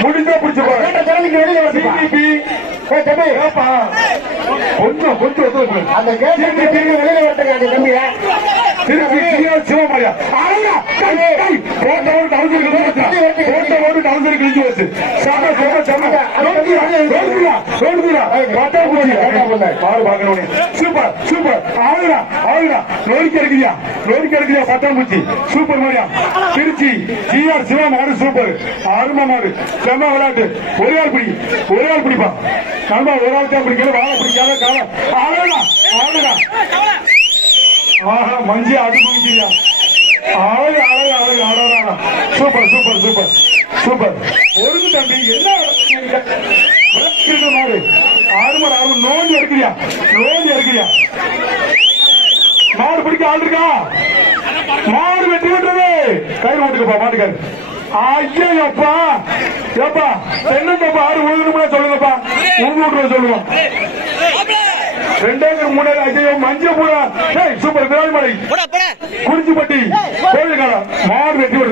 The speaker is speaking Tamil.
முடிஞ்சா கொஞ்சம் கொஞ்சம். அந்த வெளியில வரட்டுங்க அந்த தம்பிய சிவா சிவமாரியா. போட்ட ஓடு டவுசர் கிழிஞ்சு போச்சு போட்ட ஓடு டவுசர் கிழிஞ்சு போச்சு சூப்பர் சூப்பர் ஆளுடா ஆளுடா நோய்க்கு எடுக்குதியா நோய்க்கு எடுக்குதியா பட்டாம்பூச்சி சூப்பர் மாரியா திருச்சி ஜிஆர் சிவா மாடு சூப்பர் அருமை மாடு செம்ம விளையாட்டு ஒரே ஆள் பிடி ஒரே ஆள் பிடிப்பா நண்பா ஒரு ஆள் தான் பிடிக்கல வாழை பிடிக்காத கால ஆளுடா ஆளுடா ஆஹா. மஞ்சி அது மஞ்சியா அழகு அழகு அழகு அழகா சூப்பர் சூப்பர் சூப்பர். சூப்பர். ஒழுங்கு தம்பி என்ன இருக்கு மாடு ஆறு மணி ஆறு நோண்டி எடுக்கிறியா நோண்டி எடுக்கிறியா மாடு பிடிக்க ஆள் இருக்கா? மாடு வெட்டி விட்டுறது கயிறு ஓட்டுக்கப்பா மாட்டுக்காரு ஐயா அப்பா ஏப்பா தென்னங்கப்பா ஆறு உழுகணும்னா சொல்லுங்கப்பா. உங்க வீட்டுல சொல்லுங்க ரெண்டாயிரத்தி மூணாயிரம் ஐயோ மஞ்சள் பூரா. ஏய் சூப்பர் விரால் மலை